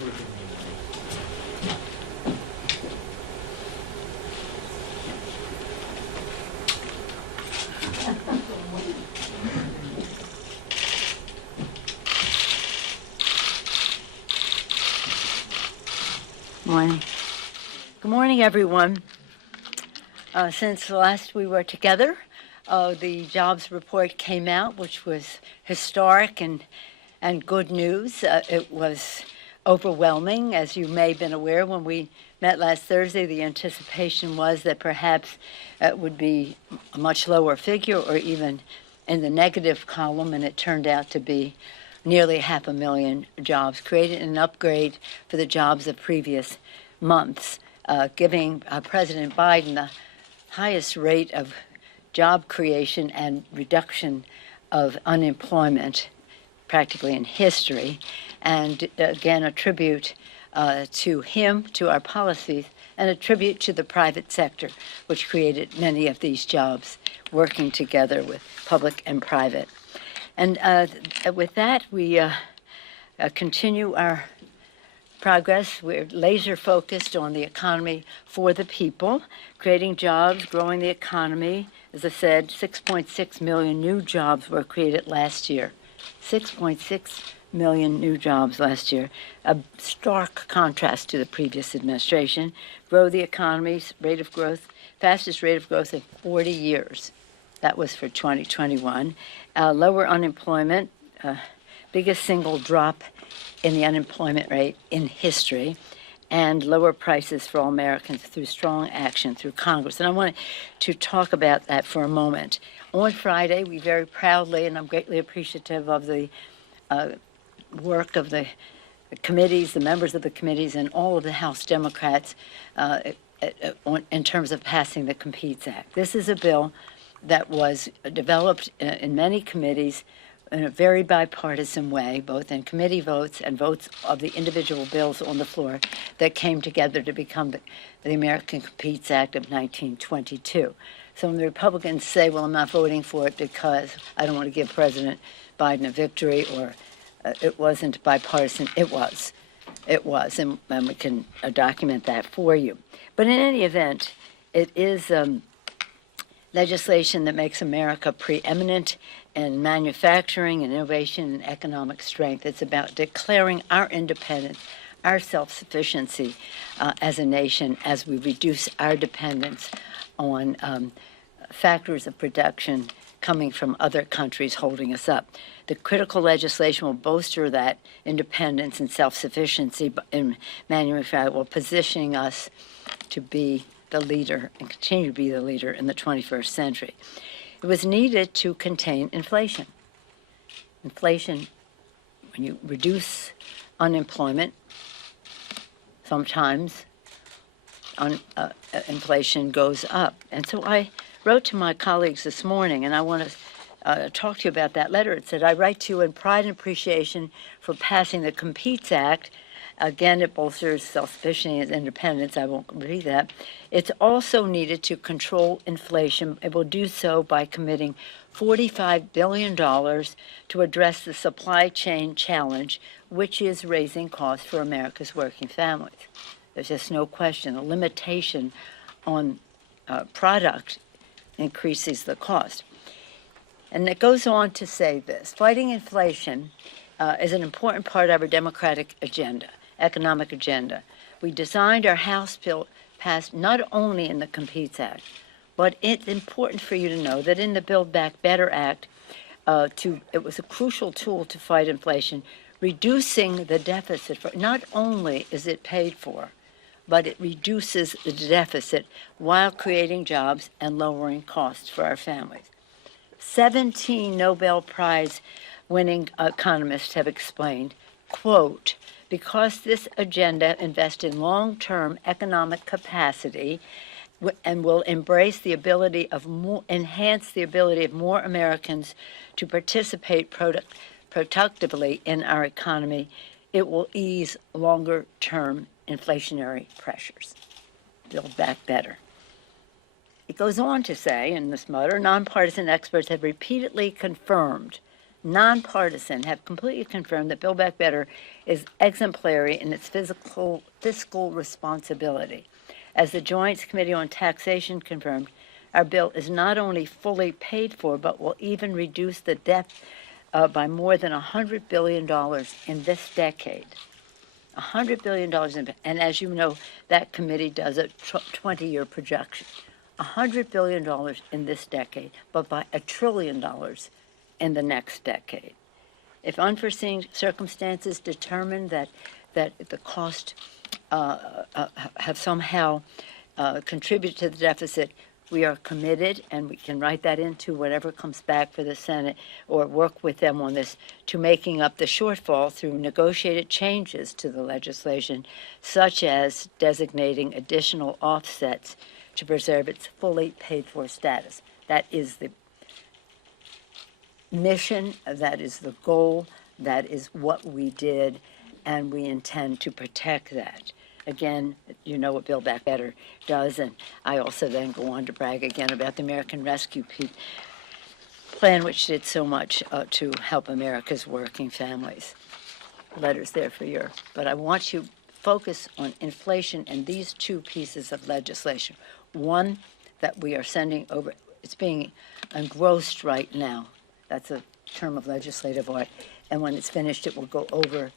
Morning. Good morning, everyone. Since last we were together, the jobs report came out, which was historic and good news. It was overwhelming, as you may have been aware. When we met last Thursday, the anticipation was that perhaps it would be a much lower figure or even in the negative column, and it turned out to be nearly 500,000 jobs created, an upgrade for the jobs of previous months, giving President Biden the highest rate of job creation and reduction of unemployment practically in history. And again, a tribute to him, to our policies, and a tribute to the private sector, which created many of these jobs, working together with public and private. And with that, we continue our progress. We're laser focused on the economy for the people, creating jobs, growing the economy. As I said, 6.6 million new jobs were created last year. 6.6 million new jobs last year. A stark contrast to the previous administration. Grow the economy's rate of growth, fastest rate of growth in 40 years. That was for 2021. Lower unemployment, biggest single drop in the unemployment rate in history, and lower prices for all Americans through strong action through Congress. And I want to talk about that for a moment. On Friday, we very proudly, and I'm greatly appreciative of the work of the committees, the members of the committees, and all of the House Democrats in terms of passing the Competes Act. This is a bill that was developed in many committees in a very bipartisan way, both in committee votes and votes of the individual bills on the floor that came together to become the American Competes Act of 1922. So when the Republicans say, well, I'm not voting for it because I don't want to give President Biden a victory, or it wasn't bipartisan, it was, and we can document that for you. But in any event, it is legislation that makes America preeminent in manufacturing and innovation and economic strength. It's about declaring our independence, our self-sufficiency as a nation as we reduce our dependence on factors of production coming from other countries holding us up. The critical legislation will bolster that independence and self-sufficiency in manufacturing, while positioning us to be the leader and continue to be the leader in the 21st century. It was needed to contain inflation. Inflation, when you reduce unemployment, sometimes inflation goes up. And so I wrote to my colleagues this morning, and I want to talk to you about that letter. It said, I write to you in pride and appreciation for passing the Competes Act. Again, it bolsters self-sufficiency and independence. I won't read that. It's also needed to control inflation. It will do so by committing $45 billion to address the supply chain challenge, which is raising costs for America's working families. There's just no question. The limitation on product increases the cost. And it goes on to say this: fighting inflation is an important part of our democratic agenda, economic agenda. We designed our House bill passed not only in the Competes Act, but it's important for you to know that in the Build Back Better Act, it was a crucial tool to fight inflation, reducing the deficit. Not only is it paid for, but it reduces the deficit while creating jobs and lowering costs for our families. 17 Nobel Prize winning economists have explained, quote, because this agenda invests in long-term economic capacity and will embrace the ability of enhance the ability of more Americans to participate productively in our economy, it will ease longer-term inflationary pressures. Build back better. It goes on to say, in this letter, nonpartisan experts have repeatedly confirmed nonpartisan, have completely confirmed that Build Back Better is exemplary in its fiscal responsibility. As the Joint Committee on Taxation confirmed, our bill is not only fully paid for, but will even reduce the debt by more than $100 billion in this decade. $100 billion, and as you know, that committee does a 20-year projection. $100 billion in this decade, but by $1 trillion in the next decade. If unforeseen circumstances determine that the cost have somehow contributed to the deficit, we are committed, and we can write that into whatever comes back for the Senate or work with them on this, to making up the shortfall through negotiated changes to the legislation, such as designating additional offsets to preserve its fully paid-for status. That is the mission, that is the goal, that is what we did, and we intend to protect that. Again, you know what Build Back Better does, and I also then go on to brag again about the American Rescue Plan, which did so much to help America's working families. Letters there for you. But I want you to focus on inflation and these two pieces of legislation. One that we are sending over, it's being engrossed right now. That's a term of legislative art. And when it's finished, it will go over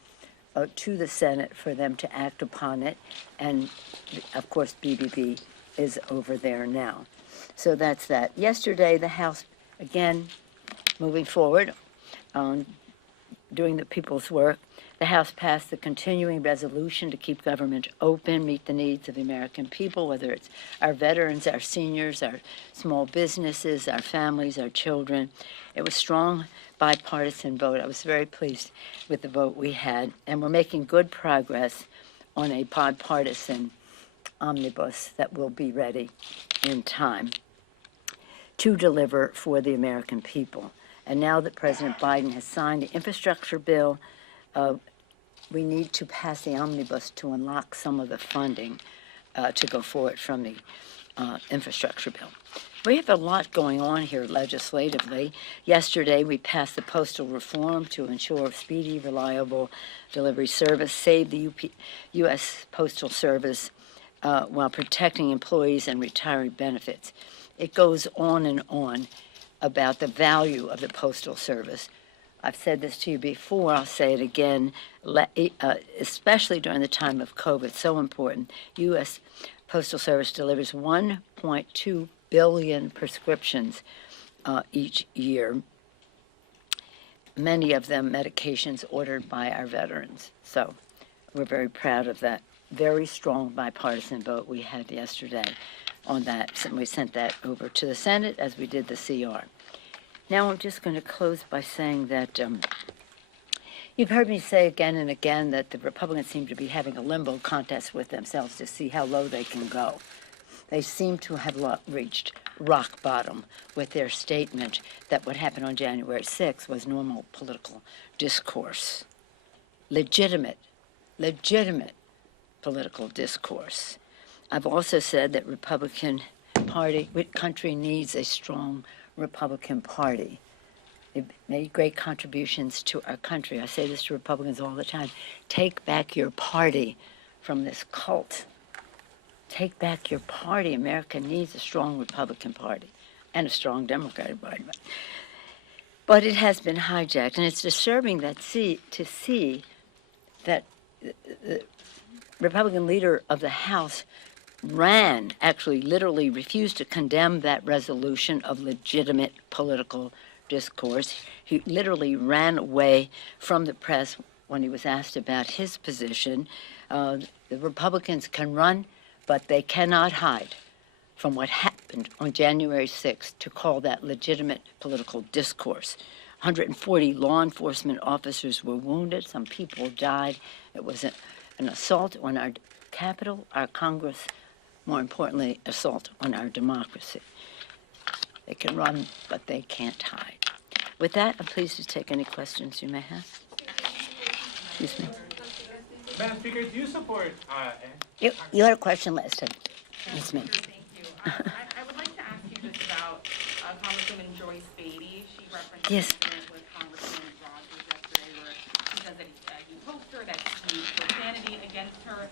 to the Senate for them to act upon it. And, of course, BBB is over there now. So that's that. Yesterday, the House, again, moving forward on doing the people's work, the House passed the continuing resolution to keep government open, meet the needs of the American people, whether it's our veterans, our seniors, our small businesses, our families, our children. It was strong bipartisan vote. I was very pleased with the vote we had, and we're making good progress on a bipartisan omnibus that will be ready in time to deliver for the American people. And now that President Biden has signed the infrastructure bill, we need to pass the omnibus to unlock some of the funding to go forward from the infrastructure bill. We have a lot going on here legislatively. Yesterday, we passed the postal reform to ensure speedy, reliable delivery service, save the U.S. Postal Service while protecting employees and retiree benefits. It goes on and on about the value of the Postal Service. I've said this to you before, I'll say it again, especially during the time of COVID, so important. U.S. Postal Service delivers 1.2 billion prescriptions each year, many of them medications ordered by our veterans. So we're very proud of that very strong bipartisan vote we had yesterday on that. And we sent that over to the Senate as we did the CR. Now I'm just going to close by saying that you've heard me say again and again that the Republicans seem to be having a limbo contest with themselves to see how low they can go. They seem to have reached rock bottom with their statement that what happened on January 6th was normal political discourse. Legitimate political discourse. I've also said that Republican Party, country needs a strong Republican Party. They've made great contributions to our country. I say this to Republicans all the time. Take back your party from this cult. Take back your party. America needs a strong Republican Party and a strong Democratic Party. But it has been hijacked, and it's disturbing to see that the Republican leader of the House literally refused to condemn that resolution of legitimate political discourse. He literally ran away from the press when he was asked about his position. The Republicans can run, but they cannot hide from what happened on January 6th to call that legitimate political discourse. 140 law enforcement officers were wounded. Some people died. It was an assault on our Capitol, our Congress, more importantly, assault on our democracy. They can run, but they can't hide. With that, I'm pleased to take any questions you may have. Excuse me. Madam Speaker, do you support... You had a question last time. Yes, ma'am. Thank you. I would like to ask you just about Congresswoman Joyce Beatty. She referenced Yes. an incident with Congressman Rogers yesterday where he says that he poked her, that he used profanity against her.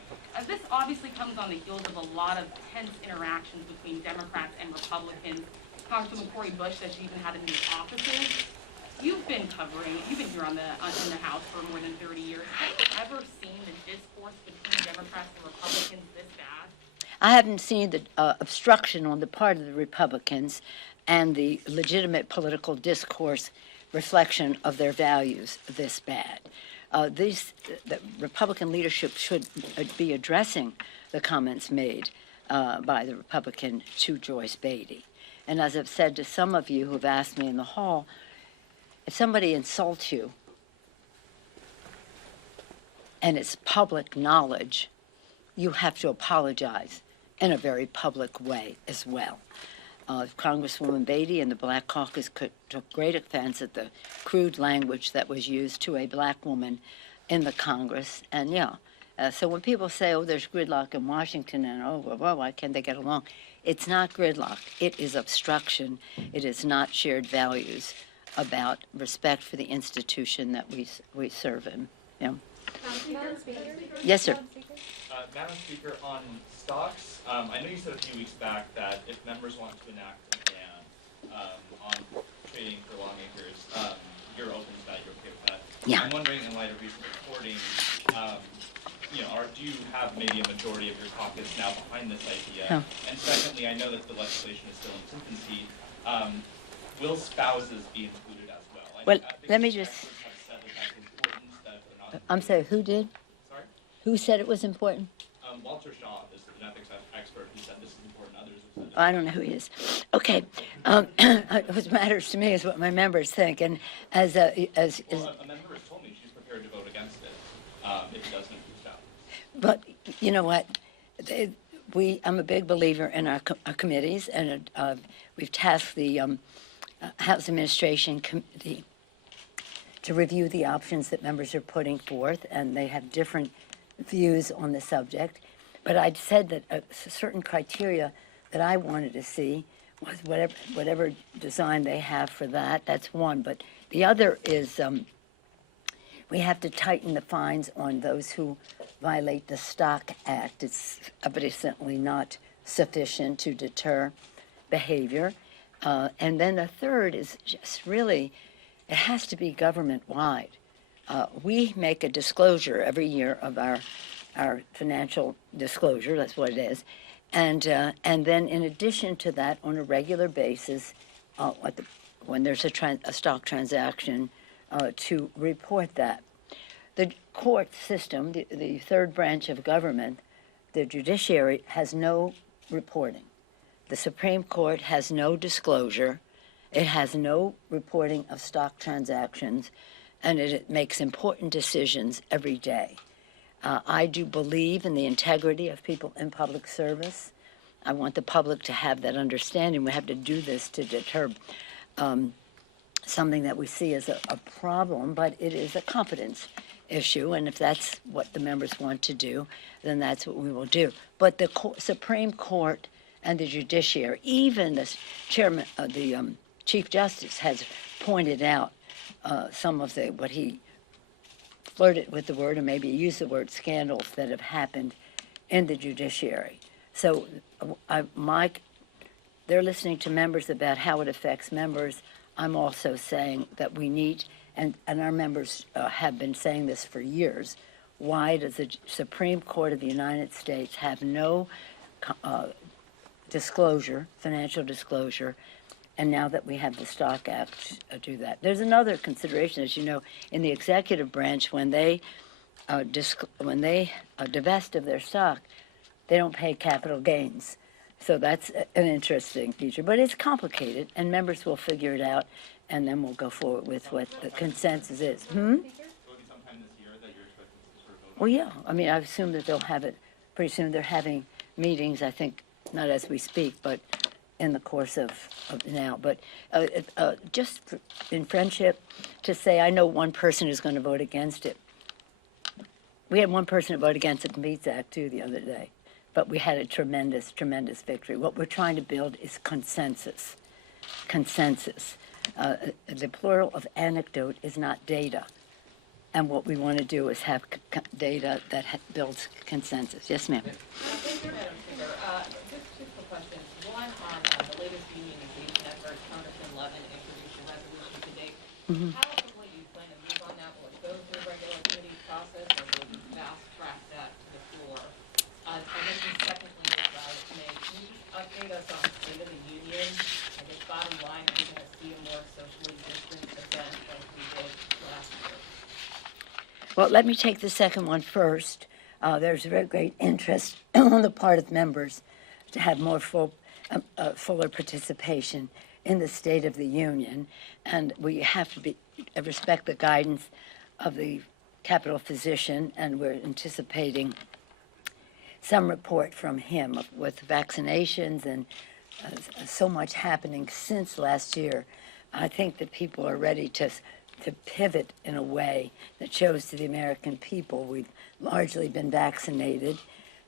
This obviously comes on the heels of a lot of tense interactions between Democrats and Republicans. Congresswoman Cori Bush says she even had to move offices. You've been here in the House for more than 30 years. Have you ever seen the discourse between Democrats and Republicans this bad? I haven't seen the obstruction on the part of the Republicans and the legitimate political discourse reflection of their values this bad. The Republican leadership should be addressing the comments made by the Republican to Joyce Beatty. And as I've said to some of you who have asked me in the hall, if somebody insults you and it's public knowledge, you have to apologize in a very public way as well. Congresswoman Beatty and the Black Caucus took great offense at the crude language that was used to a black woman in the Congress. And so when people say, oh, there's gridlock in Washington and well, why can't they get along? It's not gridlock. It is obstruction. It is not shared values about respect for the institution that we serve in. Yeah. Madam Speaker? Yes, sir. Madam Speaker, on stocks, I know you said a few weeks back that if members want to enact a ban on trading for long acres, you're open to that, you're okay with that. Yeah. I'm wondering, in light of recent reporting, do you have maybe a majority of your caucus now behind this idea? Oh. And secondly, I know that the legislation is still in its infancy. Will spouses be included as well? Well, I think let me some just- experts have said that that's important, that if they're not I'm sorry, who did? Sorry? Who said it was important? Walter Shaw is an ethics expert who said this is important. Others have said I don't know who he is. Okay. What matters to me is what my members think. And as Well, a member has told me she's prepared to vote against it if it doesn't include spouses. but you know what? I'm a big believer in our committees, and we've tasked the House Administration Committee to review the options that members are putting forth, and they have different views on the subject. But I'd said that certain criteria that I wanted to see was whatever design they have for that. That's one. But the other is we have to tighten the fines on those who violate the Stock Act. But it's certainly not sufficient to deter behavior. And then the third is just really, it has to be government-wide. We make a disclosure every year of our financial disclosure, that's what it is. And then in addition to that, on a regular basis, when there's a stock transaction, to report that. The court system, the third branch of government, the judiciary, has no reporting. The Supreme Court has no disclosure. It has no reporting of stock transactions, and it makes important decisions every day. I do believe in the integrity of people in public service. I want the public to have that understanding. We have to do this to deter something that we see as a problem, but it is a competence issue, and if that's what the members want to do, then that's what we will do. But the Supreme Court and the judiciary, even the chairman, the Chief Justice, has pointed out some of what he flirted with the word, or maybe used the word, scandals that have happened in the judiciary. So they're listening to members about how it affects members. I'm also saying that we need, and our members have been saying this for years, why does the Supreme Court of the United States have no disclosure, financial disclosure, and now that we have the Stock Act do that. There's another consideration, as you know, in the executive branch, when they divest of their stock, they don't pay capital gains. So that's an interesting feature. But it's complicated, and members will figure it out, and then we'll go forward with what the consensus is. So it'll be sometime this year that you're expecting to sort of vote on? Well, yeah. I mean, I assume that they'll have it pretty soon. They're having meetings, I think, not as we speak, but in the course of now. But just in friendship, to say I know one person who's going to vote against it. We had one person who voted against the Meats Act, too, the other day. But we had a tremendous, tremendous victory. What we're trying to build is consensus. consensus. The plural of anecdote is not data. And what we want to do is have data that builds consensus. Yes, ma'am. Thank you, Madam Speaker. Just two quick questions. One on the latest unionization effort. Congressman Levin introduced a resolution today. How will you plan to move on that? Will it go through a regular committee process, or will you fast track that to the floor? And then secondly, May, can you update us on the State of the Union? I guess bottom line, are we going to see a more socially distanced event like we did last year? Well, let me take the second one first. There's a very great interest on the part of members to have more fuller participation in the State of the Union, and we have to respect the guidance of the Capitol physician, and we're anticipating some report from him with vaccinations and so much happening since last year. I think that people are ready to pivot in a way that shows to the American people we've largely been vaccinated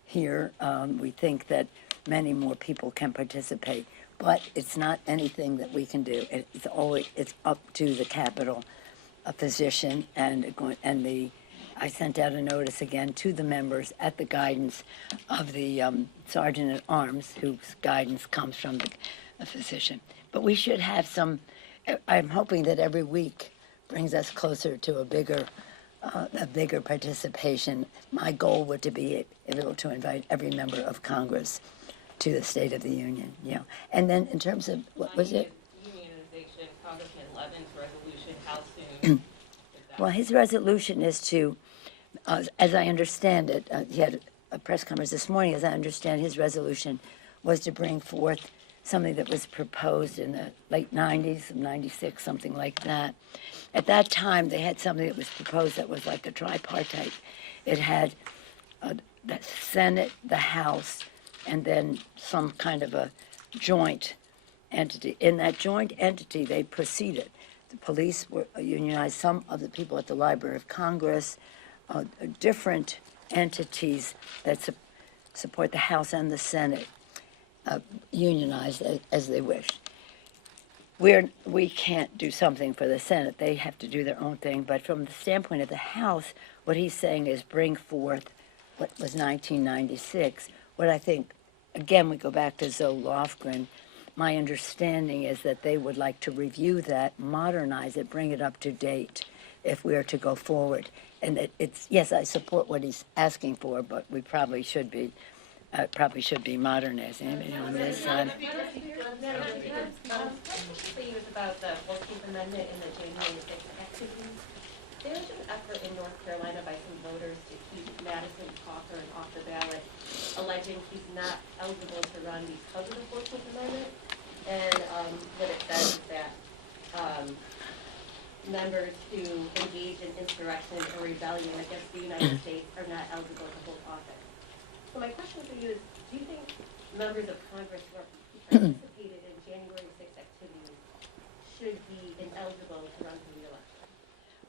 here. We think that many more people can participate, but it's not anything that we can do. It's up to the Capitol physician, I sent out a notice again to the members at the guidance of the Sergeant at Arms, whose guidance comes from the physician. But we should have I'm hoping that every week brings us closer to a bigger participation. My goal would to be able to invite every member of Congress to the State of the Union. Yeah, and then in terms of what was it? Unionization, Congressman Levin's resolution. How soon? Well, his resolution is to, as I understand it, he had a press conference this morning. As I understand, his resolution was to bring forth something that was proposed in the late 90s, 96, something like that. At that time, they had something that was proposed that was like a tripartite. It had the Senate, the House, and then some kind of a joint entity. In that joint entity, they proceeded. The police were unionized, some of the people at the Library of Congress, different entities that support the House and the Senate. Unionized as they wish. We can't do something for the Senate. They have to do their own thing. But from the standpoint of the House, what he's saying is bring forth what was 1996. What I think, again, we go back to Zoe Lofgren. My understanding is that they would like to review that, modernize it, bring it up to date if we are to go forward. And yes, I support what he's asking for, but we probably should be modernizing. Anybody on this side? My question is about the 14th Amendment and the January 6th activities. There was an effort in North Carolina by some voters to keep Madison Cawthorn off the ballot, alleging he's not eligible to run because of the 14th Amendment. And what it says is that members who engage in insurrection or rebellion against the United States are not eligible to hold office. So my question for you is, do you think members of Congress who participated in January 6th activities should be ineligible to run for re-election?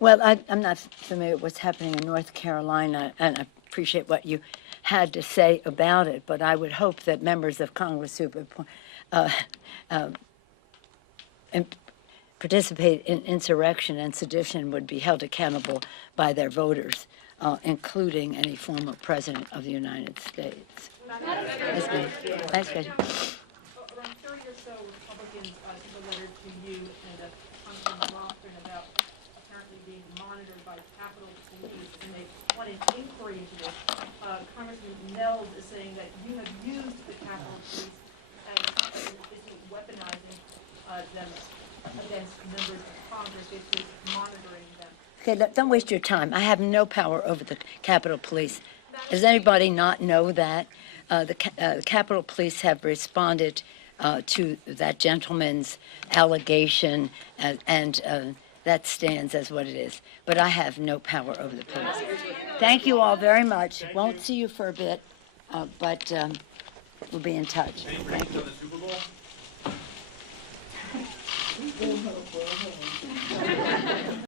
Well, I'm not familiar with what's happening in North Carolina, and I appreciate what you had to say about it, but I would hope that members of Congress who participate in insurrection and sedition would be held accountable by their voters, including any former president of the United States. Yes, ma'am. Thanks, Betty. Around 30 or so Republicans sent a letter to you and Congressman Lofgren about apparently being monitored by Capitol Police, and they want an inquiry into this. Congressman Nels is saying that you have used the Capitol Police as basically weaponizing them against members of Congress, basically monitoring them. Okay, don't waste your time. I have no power over the Capitol Police. Does anybody not know that? The Capitol Police have responded to that gentleman's allegation, and that stands as what it is. But I have no power over the police. Thank you all very much. Won't see you for a bit, but we'll be in touch. Thank you. On the Super Bowl?